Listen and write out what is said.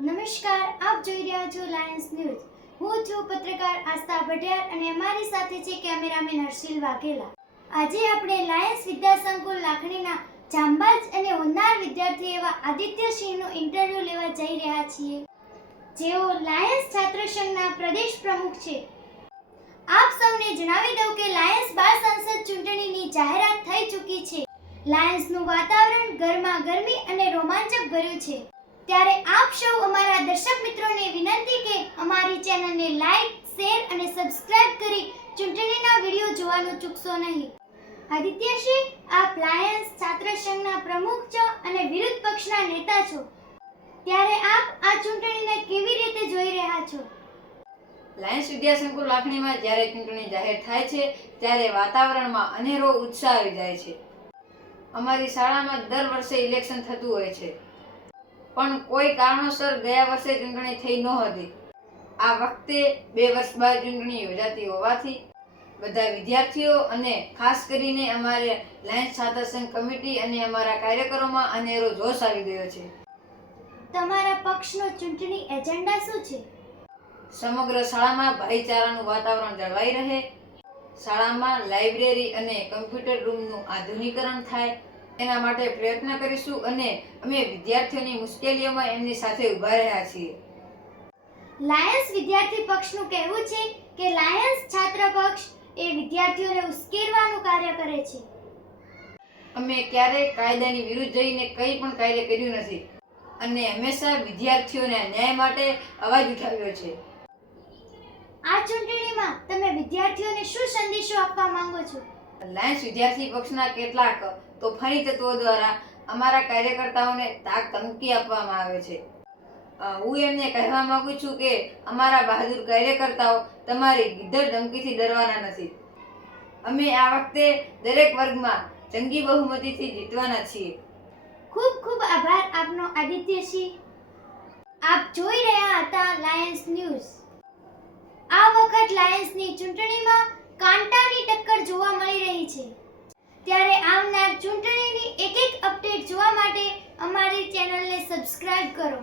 નમસ્કાર, આપ જોઈ રહ્યા છો લાયન્સ ન્યૂઝ. હું છું પત્રકાર આસ્થા ભટિયાર અને અમારી સાથે છે કેમેરામેન હર્ષિલ વાઘેલા. આજે આપણે લાયન્સ વિદ્યા સંકુલ લાખણીના જાંબાજ અને હોનહાર વિદ્યાર્થી એવા આદિત્ય સિંહનું ઇન્ટરવ્યુ લેવા જઈ રહ્યા છીએ, જેઓ લાયન્સ છાત્ર સંઘના પ્રદેશ પ્રમુખ છે. આપ સૌને જણાવી દઉં કે લાયન્સ બાર સંસદ ચૂંટણીની જાહેરાત થઈ ચૂકી છે. લાયન્સનું વાતાવરણ ગરમા ગરમી અને રોમાંચક ભર્યું છે. ત્યારે આપ સૌ અમારા દર્શક મિત્રોને વિનંતી કે અમારી ચેનલને લાઈક, શેર અને સબસ્ક્રાઇબ કરી ચૂંટણીના વિડીયો જોવાનું ચૂકશો નહીં. આદિત્યસિંહ, આપ લાયન્સ છાત્ર સંઘના પ્રમુખ છો અને વિરોધ પક્ષના નેતા છો, ત્યારે આપ આ ચૂંટણીને કેવી રીતે જોઈ રહ્યા છો? લાયન્સ વિદ્યા સંકુલ લાખણીમાં જ્યારે ચૂંટણી જાહેર થાય છે ત્યારે વાતાવરણમાં અનેરો ઉત્સાહ આવી જાય છે. અમારી શાળામાં દર વર્ષે ઇલેક્શન થતું હોય છે, પણ કોઈ કારણોસર ગયા વર્ષે ચૂંટણી થઈ નહોતી. આ વખતે 2 વર્ષ બાદ ચૂંટણી યોજાતી હોવાથી બધા વિદ્યાર્થીઓ અને ખાસ કરીને અમારે લાયન્સ છાત્ર સંઘ કમિટી અને અમારા કાર્યકરોમાં અનેરો જોશ આવી ગયો છે. તમારા પક્ષનો ચૂંટણી એજન્ડા શું છે? સમગ્ર શાળામાં ભાઈચારાનું વાતાવરણ જળવાઈ રહે, શાળામાં લાઇબ્રેરી અને કમ્પ્યુટર રૂમનું આધુનિકરણ થાય એના માટે પ્રયત્ન કરીશું અને અમે વિદ્યાર્થીઓની મુશ્કેલીઓમાં એમની સાથે ઊભા રહ્યા છીએ. લાયન્સ વિદ્યાર્થી પક્ષનું કહેવું છે કે લાયન્સ છાત્ર પક્ષ એ વિદ્યાર્થીઓને ઉશ્કેરવાનું કાર્ય કરે છે. અમે ક્યારેય કાયદાની વિરુદ્ધ જઈને કંઈ પણ કાર્ય કર્યું નથી અને હંમેશા વિદ્યાર્થીઓના ન્યાય માટે અવાજ ઉઠાવ્યો છે. આ ચૂંટણીમાં તમે વિદ્યાર્થીઓને શું સંદેશો આપવા માંગો છો? લાયન્સ વિદ્યાર્થી પક્ષના કેટલાક તોફાની તત્વો દ્વારા અમારા કાર્યકર્તાઓને તાક ધમકી આપવામાં આવે છે. હું એમને કહેવા માંગુ છું કે અમારા બહાદુર કાર્યકર્તાઓ તમારી ગીધર ધમકીથી ડરવાના નથી. અમે આ વખતે દરેક વર્ગમાં જંગી બહુમતીથી જીતવાના છીએ. ખૂબ ખૂબ આભાર આપનો આદિત્યસિંહ. આપ જોઈ રહ્યા હતા લાયન્સ ન્યૂઝ. આ વખત લાયન્સની ચૂંટણીમાં કાંટાની ટક્કર જોવા મળી રહી છે, ત્યારે આવનાર ચૂંટણીની એક અપડેટ જોવા માટે અમારી ચેનલને સબસ્ક્રાઇબ કરો.